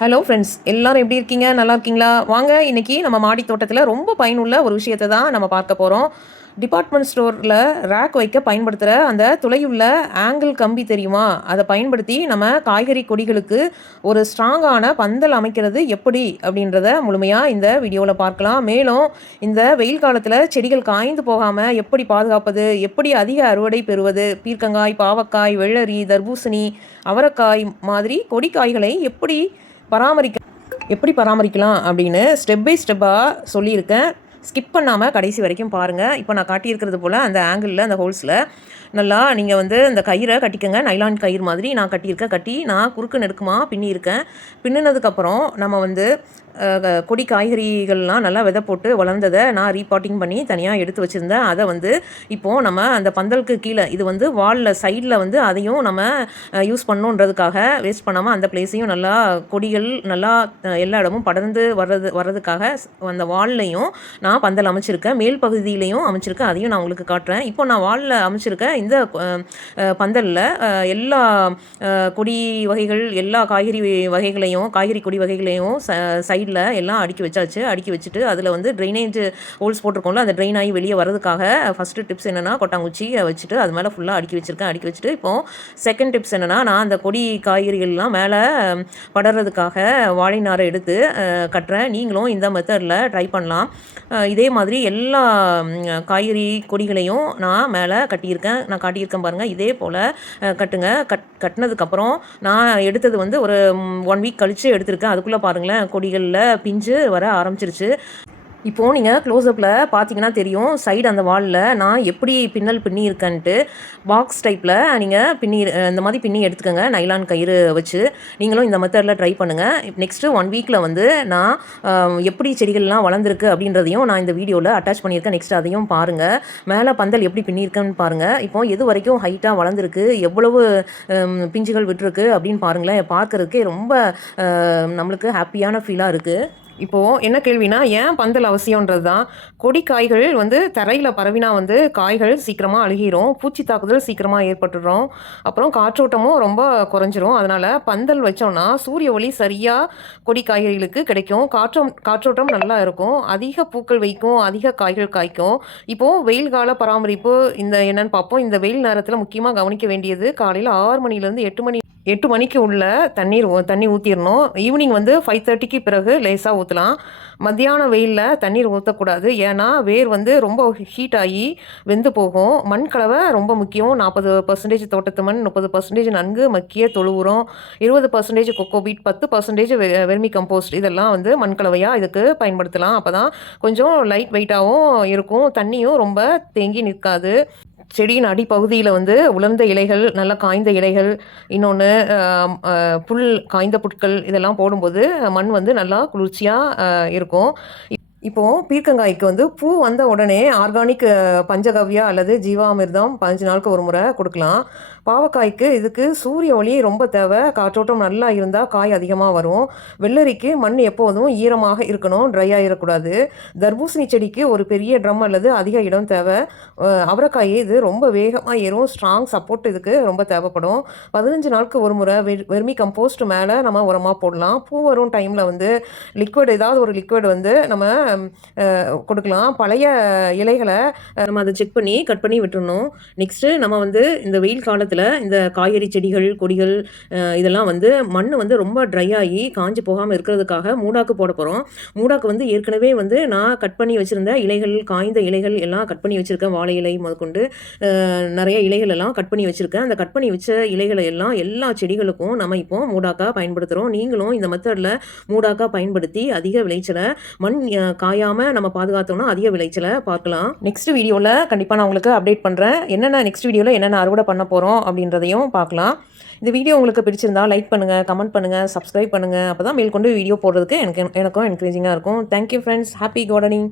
Hello friends, எல்லாரும் எப்படி இருக்கீங்க? நல்லா இருக்கீங்களா? வாங்க இன்னைக்கு நம்ம மாடி தோட்டத்தில் ரொம்ப பயனுள்ள ஒரு விஷயத்தை தான் நம்ம பார்க்க போகிறோம். டிபார்ட்மெண்ட் ஸ்டோரில் ரேக் வைக்க பயன்படுத்துகிற அந்த துளையுள்ள ஆங்கிள் கம்பி தெரியுமா? அதை பயன்படுத்தி நம்ம காய்கறி கொடிகளுக்கு ஒரு ஸ்ட்ராங்கான பந்தல் அமைக்கிறது எப்படி அப்படின்றத முழுமையாக இந்த வீடியோவில் பார்க்கலாம். மேலும் இந்த வெயில் காலத்தில் செடிகள் காய்ந்து போகாமல் எப்படி பாதுகாப்பது, எப்படி அதிக அறுவடை பெறுவது, பீர்க்கங்காய், பாவக்காய், வெள்ளரி, தர்பூசணி, அவரைக்காய் மாதிரி கொடி காய்களை எப்படி பராமரிக்கலாம் அப்படின்னு ஸ்டெப் பை ஸ்டெப்பாக சொல்லியிருக்கேன். ஸ்கிப் பண்ணாமல் கடைசி வரைக்கும் பாருங்கள். இப்போ நான் காட்டியிருக்கிறது போல் அந்த ஆங்கிளில் அந்த ஹோல்ஸில் நல்லா நீங்கள் இந்த கயிறை கட்டிக்கங்க. நைலான் கயிறு மாதிரி நான் கட்டியிருக்கேன். கட்டி நான் குறுக்கு நெடுக்குமாக பின்னியிருக்கேன். பின்னினதுக்கப்புறம் நம்ம கொடி காய்கறிகள்லாம் நல்லா விதை போட்டு வளர்ந்ததை நான் ரீபாட்டிங் பண்ணி தனியாக எடுத்து வச்சுருந்தேன். அதை இப்போது நம்ம அந்த பந்தலுக்கு கீழே இது வாலில் சைடில் அதையும் நம்ம யூஸ் பண்ணணுன்றதுக்காக வேஸ்ட் பண்ணாமல் அந்த பிளேஸையும் நல்லா கொடிகள் நல்லா எல்லா இடமும் படர்ந்து வர்றதுக்காக அந்த வால்லையும் நான் பந்தல் அமைச்சிருக்கேன். மேல் பகுதியிலையும் அமைச்சிருக்கேன். அதையும் நான் உங்களுக்கு காட்டுறேன். இப்போ நான் வாலில் அமைச்சிருக்கேன் இந்த பந்தலில் எல்லா கொடி வகைகள், எல்லா காய்கறி வகைகளையும், காய்கறி கொடி வகைகளையும் சைடில் எல்லாம் அடுக்கி வச்சாச்சு. அடுக்கி வச்சுட்டு அதில் ட்ரைனேஜ் ஹோல்ஸ் போட்டிருக்கோம்ல, அந்த ட்ரெயின் ஆகி வெளியே வரதுக்காக ஃபஸ்ட்டு டிப்ஸ் என்னென்னா கொட்டாங்குச்சி வச்சுட்டு அது மேலே ஃபுல்லாக அடுக்கி வச்சுருக்கேன். அடுக்கி வச்சுட்டு இப்போது செகண்ட் டிப்ஸ் என்னென்னா, நான் அந்த கொடி காய்கறிகள்லாம் மேலே படறதுக்காக வாழை நாரை எடுத்து கட்டுறேன். நீங்களும் இந்த மெத்தடில் ட்ரை பண்ணலாம். இதே மாதிரி எல்லா காய்கறி கொடிகளையும் நான் மேலே நான் காட்டியிருக்கேன் பாருங்கள். இதே போல் கட்டுங்க. கட்டினதுக்கப்புறம் நான் எடுத்தது ஒரு 1 வீக் கழித்து எடுத்திருக்கேன். அதுக்குள்ளே பாருங்களேன், கொடிகளில் பிஞ்சு வர ஆரம்பிச்சிருச்சு. இப்போது நீங்கள் க்ளோஸ்அப்பில் பார்த்தீங்கன்னா தெரியும், சைடு அந்த வாலில் நான் எப்படி பின்னியிருக்கேன்ட்டு. பாக்ஸ் டைப்பில் நீங்கள் இந்த மாதிரி பின்னி எடுத்துக்கோங்க, நைலான் கயிறு வச்சு. நீங்களும் இந்த மெத்தடில் ட்ரை பண்ணுங்கள். நெக்ஸ்ட்டு 1 வீக்கில் நான் எப்படி செடிகள்லாம் வளர்ந்துருக்கு அப்படின்றதையும் நான் இந்த வீடியோவில் அட்டாச் பண்ணியிருக்கேன். நெக்ஸ்ட் அதையும் பாருங்கள். மேலே பந்தல் எப்படி பின்னியிருக்கேன்னு பாருங்கள். இப்போது எது வரைக்கும் ஹைட்டாக வளர்ந்துருக்கு, எவ்வளவு பிஞ்சுகள் விட்டுருக்கு அப்படின்னு பாருங்களேன். பார்க்குறதுக்கே ரொம்ப நம்மளுக்கு ஹாப்பியான ஃபீலாக இருக்குது. இப்போது என்ன கேள்வினா, ஏன் பந்தல் அவசியன்றது தான். கொடி காய்கள் தரையில் பரவினா காய்கள் சீக்கிரமாக அழுகிரும், பூச்சி தாக்குதல் சீக்கிரமாக ஏற்பட்டுடும், அப்புறம் காற்றோட்டமும் ரொம்ப குறைஞ்சிரும். அதனால் பந்தல் வச்சோன்னா சூரிய ஒளி சரியாக கொடி காய்கறிகளுக்கு கிடைக்கும். காற்றோட்டம் நல்லா இருக்கும், அதிக பூக்கள் வைக்கும், அதிக காய்கள் காய்க்கும். இப்போது வெயில் கால பராமரிப்பு என்னன்னு பார்ப்போம். இந்த வெயில் நேரத்தில் முக்கியமாக கவனிக்க வேண்டியது, காலையில் 6 மணிலேருந்து 8 மணிக்கு உள்ள தண்ணி ஊற்றிடணும். ஈவினிங் 5:30க்கு பிறகு லேசாக ஊற்றலாம். மத்தியான வெயிலில் தண்ணீர் ஊற்றக்கூடாது. ஏன்னா வேர் ரொம்ப ஹீட் ஆகி வெந்து போகும். மண் கலவை ரொம்ப முக்கியம். 40% தோட்டத்து மண், 30% நன்கு மக்கிய தொழு உரம், 20% கொக்கோபீட், 10% வெர்மி கம்போஸ்ட், இதெல்லாம் மண் கலவையாக இதுக்கு பயன்படுத்தலாம். அப்போ தான் கொஞ்சம் லைட் வெயிட்டாகவும் இருக்கும், தண்ணியும் ரொம்ப தேங்கி நிற்காது. செடியின் அடிப்பகுதியில் உலர்ந்த இலைகள், நல்லா காய்ந்த இலைகள், இன்னொன்று காய்ந்த புட்கள், இதெல்லாம் போடும்போது மண் நல்லா குளிர்ச்சியாக இருக்கும். இப்போது பீர்க்கங்காய்க்கு பூ வந்த உடனே ஆர்கானிக் பஞ்சகவ்யா அல்லது ஜீவாமிர்தம் 15 நாளுக்கு ஒரு முறை கொடுக்கலாம். பாவக்காய்க்கு இதுக்கு சூரிய ஒளி ரொம்ப தேவை. காற்றோட்டம் நல்லா இருந்தால் காய் அதிகமாக வரும். வெள்ளரிக்கு மண் எப்போதும் ஈரமாக இருக்கணும், ட்ரை ஆகிடக்கூடாது. தர்பூசணி செடிக்கு ஒரு பெரிய ட்ரம் அல்லது அதிக இடம் தேவை. அவரைக்காய் இது ரொம்ப வேகமாக ஏறும், ஸ்ட்ராங் சப்போர்ட் இதுக்கு ரொம்ப தேவைப்படும். 15 நாளுக்கு ஒரு முறை வெர்மி கம்போஸ்ட் மேலே நம்ம உரமாக போடலாம். பூ வரும் டைமில் லிக்விட், ஏதாவது ஒரு லிக்விட் நம்ம கொடுக்கலாம். பழைய இலைகளை நம்ம அதை செக் பண்ணி கட் பண்ணி விட்டுறணும். நெக்ஸ்ட்டு நம்ம இந்த வெயில் காலத்தில் இந்த காய்கறி செடிகள், கொடிகள் இதெல்லாம் மண் ரொம்ப ட்ரை ஆகி காஞ்சி போகாமல் இருக்கிறதுக்காக மூடாக்கு போட போகிறோம். மூடாக்கு ஏற்கனவே நான் கட் பண்ணி வச்சுருந்த இலைகள், காய்ந்த இலைகள் எல்லாம் கட் பண்ணி வச்சுருக்கேன். வாழை இலை முதற்கொண்டு நிறைய இலைகள் எல்லாம் கட் பண்ணி வச்சுருக்கேன். அந்த கட் பண்ணி வச்ச இலைகளை எல்லாம் எல்லா செடிகளுக்கும் நம்ம இப்போ மூடாக்கா பயன்படுத்துகிறோம். நீங்களும் இந்த மெத்தடில் மூடாக்கா பயன்படுத்தி அதிக விளைச்சலை, மண் காயாமல் நம்ம பாதுகாத்தோம்னா அதிக விளைச்சலை பார்க்கலாம். நெக்ஸ்ட் வீடியோவில் கண்டிப்பாக நான் உங்களுக்கு அப்டேட் பண்ணுறேன். நெக்ஸ்ட் வீடியோவில் என்னென்ன அறுவடை பண்ண போகிறோம் அப்படின்றதையும் பார்க்கலாம். இந்த வீடியோ உங்களுக்கு பிடிச்சிருந்தா லைக் பண்ணுங்கள், கமெண்ட் பண்ணுங்கள், சப்ஸ்கிரைப் பண்ணுங்கள். அப்போ தான் மேற்கொண்டு வீடியோ போடுறதுக்கு எனக்கும் என்கரேஜிங்காக இருக்கும். Thank you friends. Happy gardening.